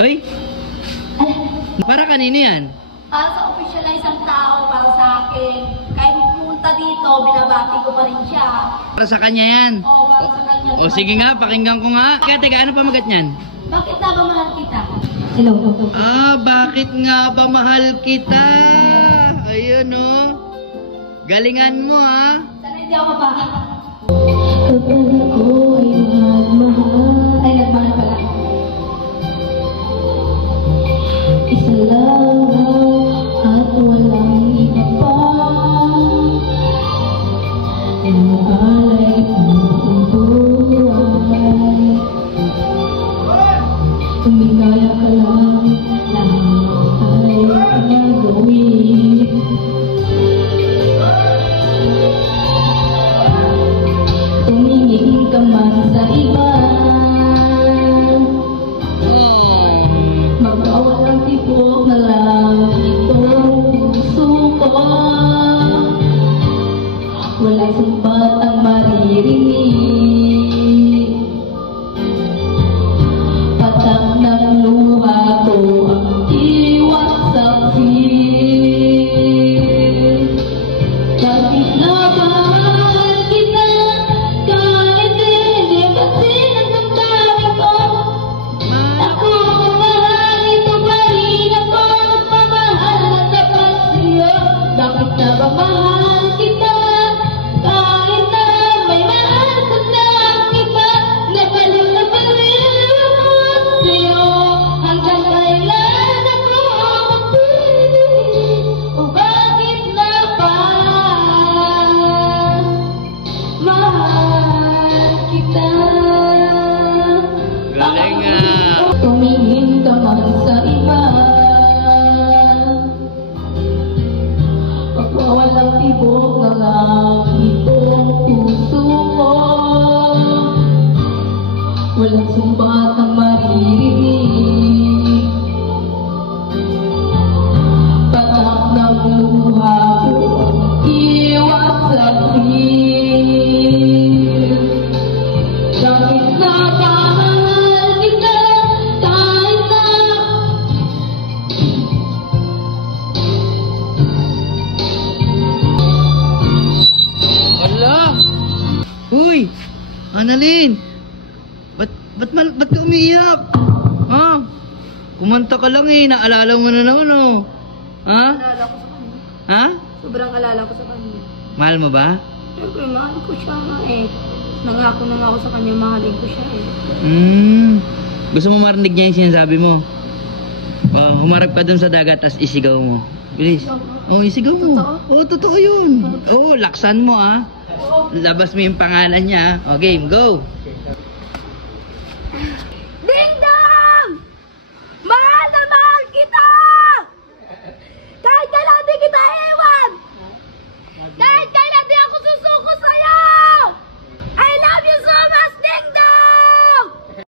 Uy! Para kanino yan? Sa official na isang tao para sa akin. Kahit pumunta dito, binabati ko pa rin siya. Para sa kanya yan. Oo, para sa kanya. O sige nga, pakinggan ko nga. Teka, ano pa magat niyan? Bakit na ba mahal kita? Hello. Bakit nga ba mahal kita? Ayun o. Galingan mo ha. Sana hindi ako pa. Kapag ako ay nagmahal. Ay, nagmahal pala. Isa lang at walang iba pa. Nag-alay ang buhay. Tumigaya ka lang, lahat ay gagawin. Tumingin ka man sa iba. Magkawalang tibok na lang itong puso ko. Walang sumbat ang maririnig. Patak ng luha ko ang iwas saksi. Bakit na mahal kita? Kahit hindi pansin ang damdamin ko. Ako mahal, ito pa rin ako nagmamahal at tapat sa'yo. Bakit na ba mahal kita? Kahit na may maasap na ang iba, nabaliw na baliw ako sa'yo. Hanggang kailan ako magpili? O bakit na ba mahal kita? Galing nga. Tumingin ka man sa iba. Pagwawalang tibok na lang itong puso ko. Walang sumbat ang maririnig. Patak ng luha ko ang iwas saksi. Bakit na mahal kita? Kahit na Hala! Uy! Annalyn! Ba't ka umiiyak? Ha? Kumanta ka lang eh. Naalala mo na naman oh. Ha? Alala ko sa kanya. Ha? Sobrang alala ko sa kanya. Mahal mo ba? Siyempre, mahal ko siya nga eh. Nangako na nga ako sa kanya, mahalin ko siya eh. Gusto mo marinig niya yung sinasabi mo? Humarap ka dun sa dagat tas isigaw mo. Bilis. Isigaw mo. Totoo? Totoo yun. Laksan mo ah. Labas mo yung pangalan niya. Game, go!